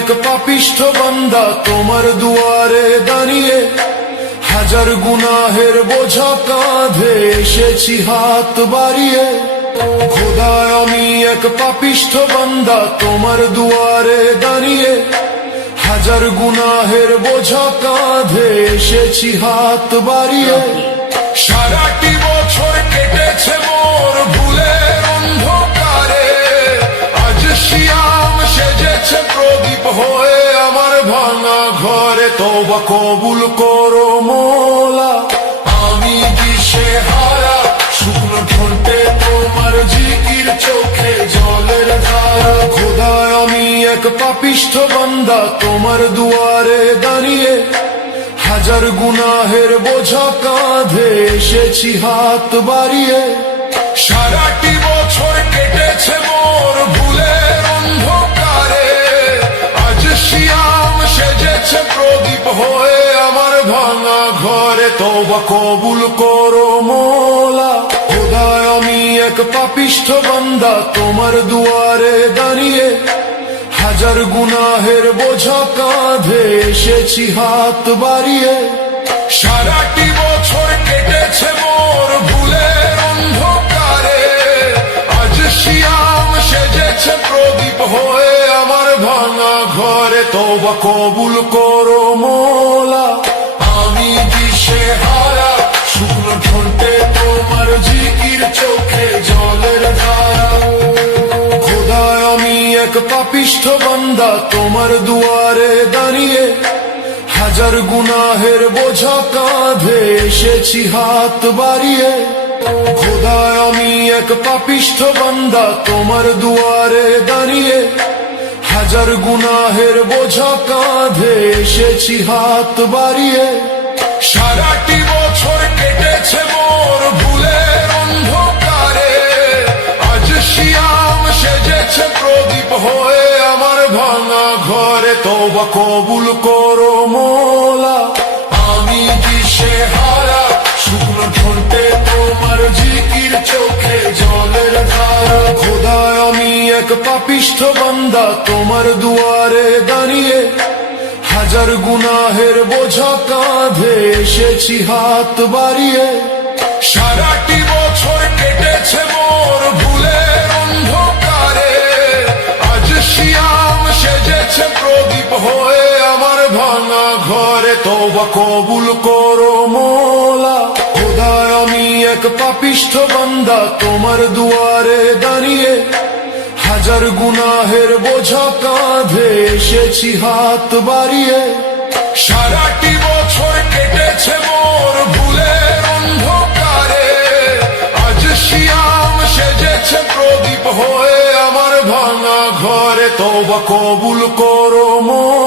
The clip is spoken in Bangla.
এক পাপিষ্ঠ বান্দা তোমার দুয়ারে দাঁড়িয়ে, হাজার গুনাহের বোঝা কাঁধে এসেছি হাত বাড়িয়ে। খোদা আমি এক পাপিষ্ঠ বান্দা তোমার দুয়ারে দাঁড়িয়ে, হাজার গুনাহের বোঝা কাঁধে এসেছি হাত বাড়িয়ে। সারাটি বছর কেটেছে মোর ভুলের অন্ধকারে, আজ শিয়াম সেজেছে প্রদীপ হয়ে আমার ভাঙা ঘরে। তওবা কবুল করো মোলা, আমি দিশেহারা, শুকনো ঠোঁটে তোমার জিকির, চোখে জলের ধারা। খোদা আমি এক পাপিষ্ঠ বান্দা তোমার দুয়ারে দাঁড়িয়ে, হাজার গুনাহের বোঝা কাঁধে এসেছি হাত বাড়িয়ে। সারাটি বছর কেটেছে মোর ভুলের অন্ধকারে, আজ শিয়াম সেজেছে প্রদীপ হয়ে আমার ভাঙা ঘরে। তওবা কবুল করো মোলা, খোদা আমি এক পাপিষ্ঠ বান্দা তোমার দুয়ারে দাঁড়িয়ে, হাজার গুনাহের বোঝা কাঁধে এসেছি হাত বাড়িয়ে। সারাটি বছর কেটেছে মোর ভুলের অন্ধকারে, আজ শিয়াম সেজেছে প্রদীপ হয়ে আমার ভাঙা ঘরে। তওবা কবুল করো মোলা, আমি দিশেহারা, শুকনো ঠোঁটে তোমার জিকির, চোখে জলের ধারা। খোদা আমি এক পাপিষ্ঠ বান্দা তোমার দুয়ারে দাঁড়িয়ে, হাজার গুনাহের বোঝা কাঁধে এসেছি হাত বাড়িয়ে। খোদা আমি এক পাপিষ্ঠ বান্দা তোমার দুয়ারে দাঁড়িয়ে, হাজার গুনাহের বোঝা কাঁধে এসেছি হাত বাড়িয়ে। সারাটি বছর কেটেছে মোর ভুলের অন্ধকারে, আজ শিয়াম সেজেছে প্রদীপ হয়ে আমার ভাঙা ঘরে। তওবা কবুল করো মোলা, আমি দিশেহারা, শুকনো ঠোঁটে তোমার জিকির, চোখে জলের ধারা। খোদা আমি এক পাপিষ্ঠ বান্দা তোমার দুয়ারে দাঁড়িয়ে, হাজার গুনাহের বোঝা কাঁধে এসেছি হাত বাড়িয়ে। সারাটি বছর কেটেছে মোর ভুলের অন্ধকারে, আজ শিয়াম সেজেছে প্রদীপ হয়ে আমার ভাঙা ঘরে। তওবা কবুল করো মোলা, খোদা আমি এক পাপিষ্ঠ বান্দা তোমার দুয়ারে দাঁড়িয়ে, হাজার গুনাহের বোঝা কাঁধে এসেছি হাত বাড়িয়ে। সারাটি বছর কেটেছে মোর ভুলের অন্ধকারে, আজ শিয়াম সেজেছে প্রদীপ হয়ে আমার ভাঙা ঘরে। তওবা কবুল করো মোলা।